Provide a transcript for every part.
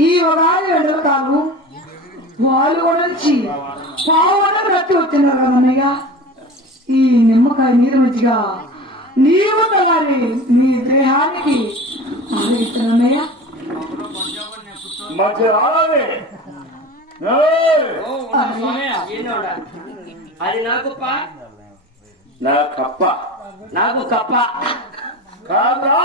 ఈ ఉగాది వెంటకాలు వాళ్ళు నుంచి పావన ప్రతి వచ్చినారు కదన్నయ్య. ఈ నిమ్మకాయ నీరు మంచిగా నీవు తల్లాలి నీ దేహానికి ఆదరిస్తున్నానయ్య. అది నాకు కప్ప కాదా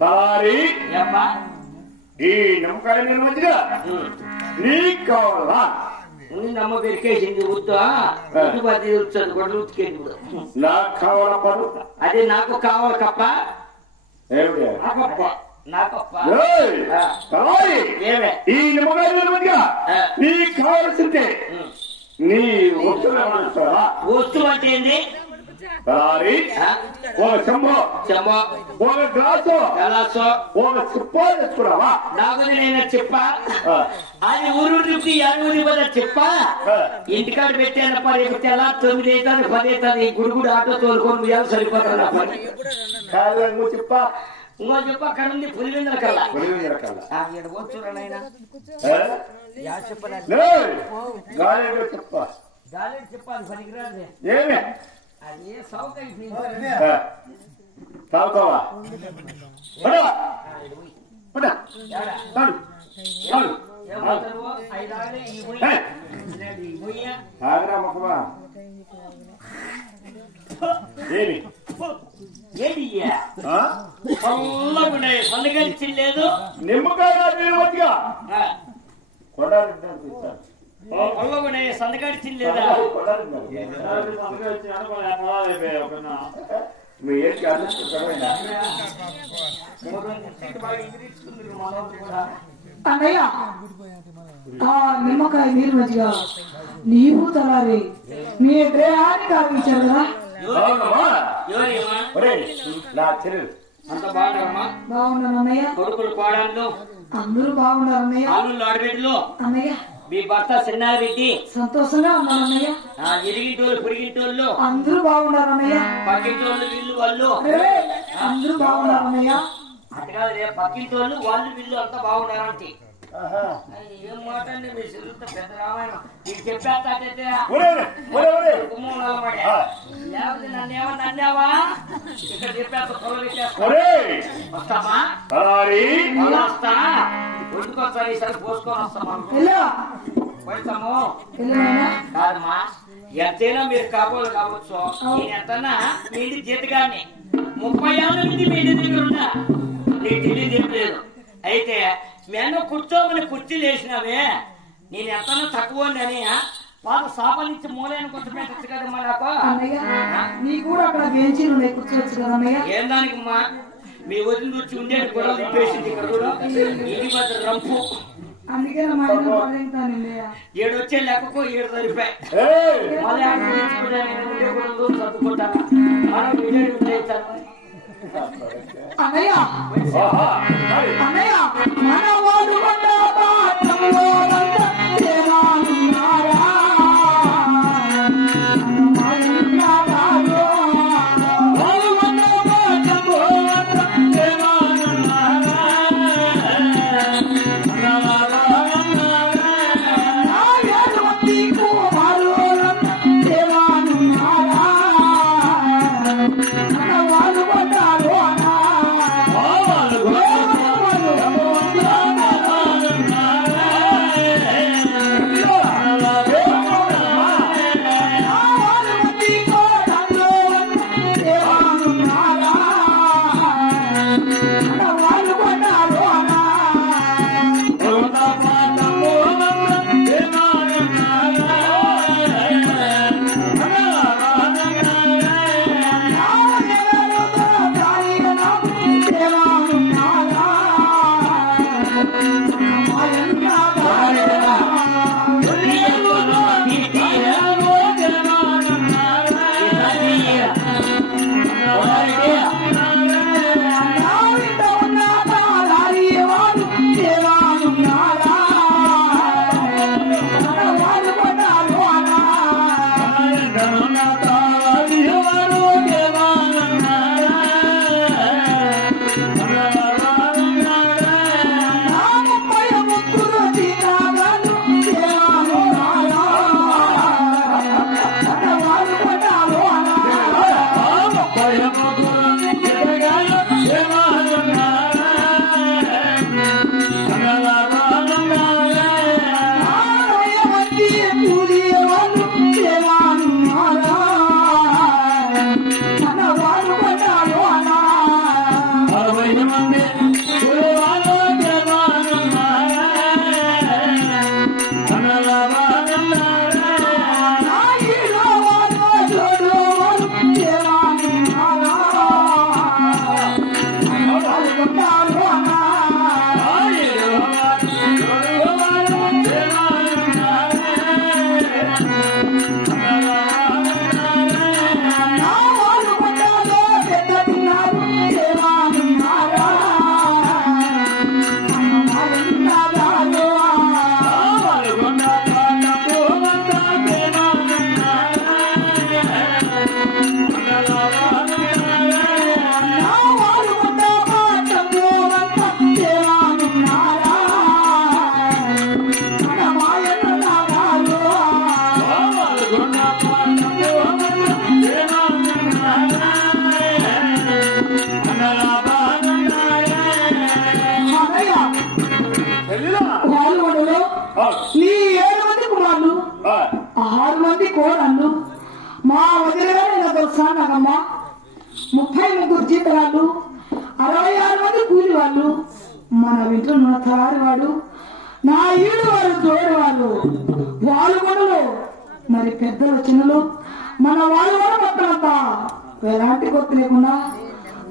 సారీ ఈ నమ్మకాయ నేను మంచిగా నీకు కావాలా నమ్మ పెరికేసింది గొడ్లు ఉతికేది నాకు కావాల పడు అదే నాకు కావాలి కప్ప ఈ నిమ్మకాయ నేను మంచిగా నీకు కావాల్సిందే నీ వస్తువు అంటే ఏంది సారీ ఒక చెంబో ఒక గ్లాసు ఒక చిప్ప తెచ్చుకున్నావా నాకు నేను చెప్ప అది ఊరు చుట్టి ఊరి వల్ల చెప్ప ఇంటికాడ పెట్టాను పని తెల్ల 9 అవుతుంది 10 అవుతుంది గుడుగుడు ఆటో తోలుకొని సరిపోతాను పని చెప్ప ఇంకో చెప్ప అక్కడ ఉంది పులివెందుల కల్లా చెప్పాలి పనికిరాదే ఏమే అదే సౌక తాగుతావా సందగలిచిలేదు నిమ్మకాయ సందగడిచిలేదా అన్నయ్య ఆ నిమ్మకాయ నీరు మంచిగా నీవు తలారి మీ దేహానికి ఆగించారు కదా. అంత బాగున్నారమ్మా బాగున్నారు అన్నయ్య. కొడుకులు కోడళ్ళు అందరూ బాగున్నారు అన్నయ్య. ఆలు ఆడబిడ్డలు అన్నయ్య మీ భర్త చిన్నారెడ్డి సంతోషంగా ఉన్నారు అన్నయ్య. ఇరిగింటోళ్ళు పురిగింటోళ్ళు అందరూ బాగున్నారు అన్నయ్య. పక్కింటోళ్ళు వీళ్ళు వాళ్ళు అందరూ బాగున్నారు అన్నయ్య. అది కాదు రేపు పక్కింటోళ్ళు వాళ్ళు వీళ్ళు అంతా బాగున్నారంటే ఏం మాట అండి మీ సిరుత పెద్ద రామాయణం నీకు చెప్పేస్తే నన్నేమన్నా అన్నావా ఇక్కడ చెప్పేస్తా పొలం పెట్టేస్తా ఒరేయ్ వస్తామా తలారి అలా వస్తా ఒడ్డుకొస్తాను ఈసారి పోసుకొని వస్తామా వెళ్ళు పోయిస్తాము వెళ్ళు నాయనా కాదమ్మా ఎంతైనా మీరు కాబోలు కావచ్చు నేను ఎంతన్నా మీ ఇంటి జీతగాన్ని 30 ఏళ్ళ నుంచి మీ ఇంటి దగ్గర ఉన్నా నీకు తెలియదు ఏం లేదు అయితే మేము కూర్చోమని కుర్చీలు వేసినావే నేను ఎంతనా తక్కువ అని పాత సాపాలు ఇచ్చి మూలైన కొంచెం పెట్టచ్చు కదమ్మా నాకు అన్నయ్య నీ కూడా అక్కడ బెంచీలు ఉన్నాయి కూర్చోవచ్చు కదా అన్నయ్య ఏం దానికమ్మా మీ వదిలి వచ్చి ఉండేది గొడవ తిప్పేసింది ఇక్కడ కూడా ఇది మాత్రం రంపు అందుకే నా మాట పడేంటానండి 7 వచ్చే లెక్కకు 7 సరిపోయి ఏయ్ మళ్ళీ అక్కడ తీసుకుంటా నేను ఉండే కూడా చదువుకుంటాను మనం విజయ్ అన్నయ్య ఆహా మరి అన్నయ్య మన వాళ్ళు నీ 7 మంది కుమారులు 6 మంది కోడళ్ళు మా వదిలేగానే నాకు వస్తానమ్మా 33 జీతగాళ్ళు 66 మంది కూలి వాళ్ళు మన ఇంట్లో ఉన్న తలారి వాడు నా ఈడు వారు తోడు వాళ్ళు వాళ్ళు కూడా మరి పెద్దలు చిన్నలు మన వాళ్ళు కూడా మొత్తం అంతా ఎలాంటి కొత్త లేకుండా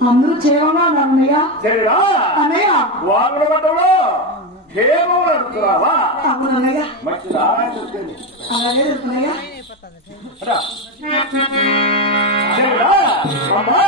అందరూ చేయమన్నా అన్నయ్య అన్నయ్య వాళ్ళు పట్టంలో కేవలం అడుగుతున్నావా అవునన్నయ్య మంచిదా అలాగే చెప్తున్నాయ్యా అమ్మా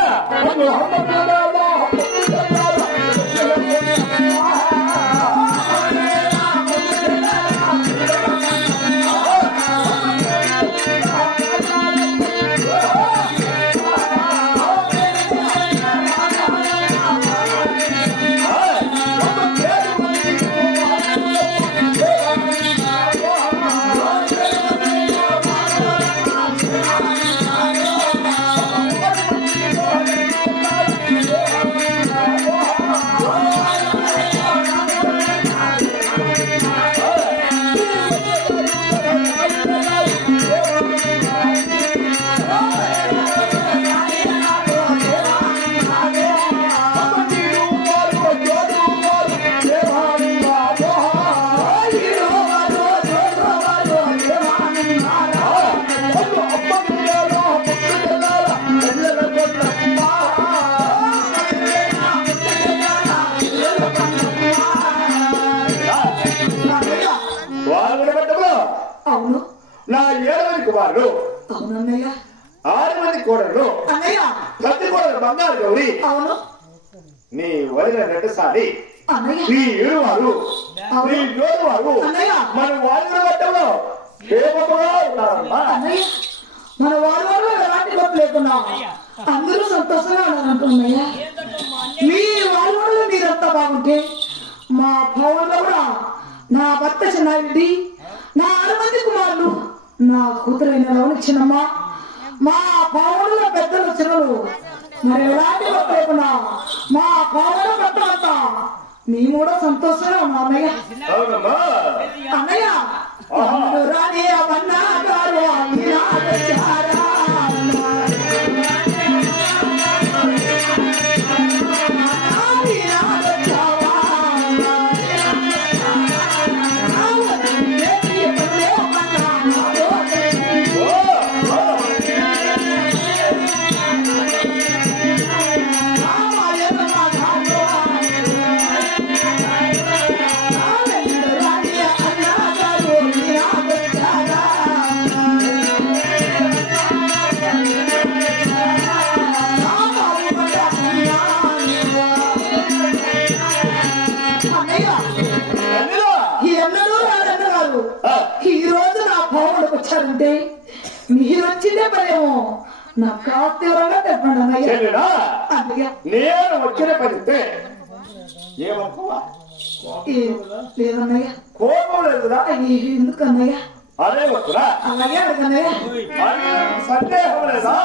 కుమారుడు, అవునన్నయ్య. 6 మంది కోడళ్ళు, అన్నయ్య. ప్రతి కోడలు బంగారు గౌరి, అవును నీ వదిన రెండుసారి, అన్నయ్య. నీ ఏడువారు, నీ జోడువారు మన వాళ్ళ గట్టంలో క్షేమముగా ఉన్నారమ్మా. అన్నయ్య మన వారు ఎలాంటి గొప్ప లేకున్నా అందరూ సంతోషంగా ఉన్నారంటున్నాయ్యా. మీ వాళ్ళు మీరంతా బాగుంటే మా పౌరులో కూడా నా భర్త చిన్నారెడ్డి, నా 6 మంది కుమారులు, నా కూతురైన లవనిచ్చినమ్మ, మా పౌరుల పెద్దలు చిన్నలు మరి ఎలాంటి గొప్ప లేకున్నా మా పౌరుల పెద్దలంతా మేము కూడా సంతోషంగా ఉన్నాం అన్నయ్య. అవునమ్మా అన్నయ్య రాణి అవన్నా గారు ఈ రోజు నా పౌరులకు వచ్చారంటే మీరు వచ్చిందే పనేమో నాకు కాస్త చెప్పండి అన్నయ్య. నేను వచ్చిన పనిస్తే ఏమనుకోవా? లేదన్నయ్య. కోపం లేదురా? ఎందుకు అన్నయ్య? అదే వస్తురా? అలాగే అడగన్నయ్య. సందేహం లేదా?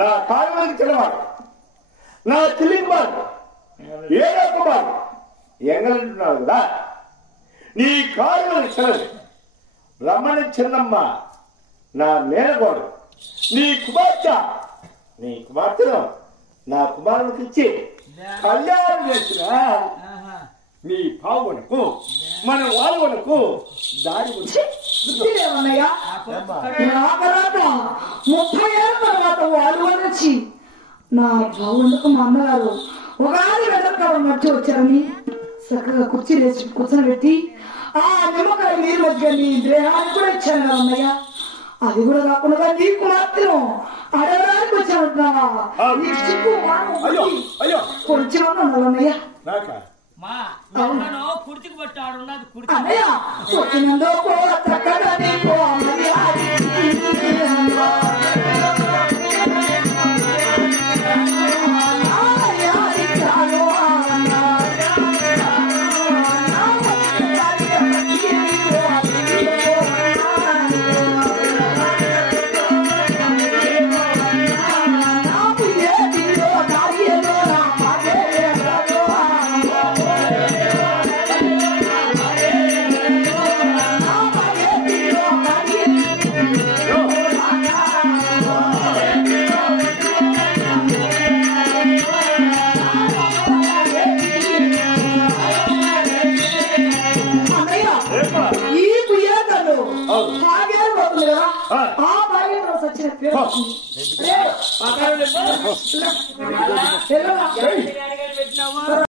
నా కారువారికి చిన్నవాడు, నా చిల్లింబాడు, ఏడో కుమారు ఎంగలంటున్నావు కదా. నీ కారువారికి చిన్నది రమణి చిన్నమ్మ, నా మేనగోడు, నీ కుమార్తెను నా కుమారునికి ఇచ్చి కళ్యాణం చేసిన నీ పావునకు మన వాళ్ళకు దారి వచ్చి 30 ఏళ్ళ తర్వాత వాళ్ళు వచ్చి నా బావుండకు మా అన్నగారు ఉగాది వెనకాల మధ్య వచ్చారని చక్కగా కుర్చీ వేసి కూర్చొని ఆ నిమ్మకాయ నీరు వచ్చి నీ దేహానికి కూడా ఇచ్చాను కదా అన్నయ్య. అది కూడా కాకుండా నీకు మాత్రం అడగడానికి వచ్చానంటున్నావా? నీకు చిక్కు కొంచెం ఉండాలి అన్నయ్య. కుర్తికి పట్టాడు అన్నయ్య వచ్చినందో చక్కగా నీకు ఆ భాగ్యం వచ్చిన పేరు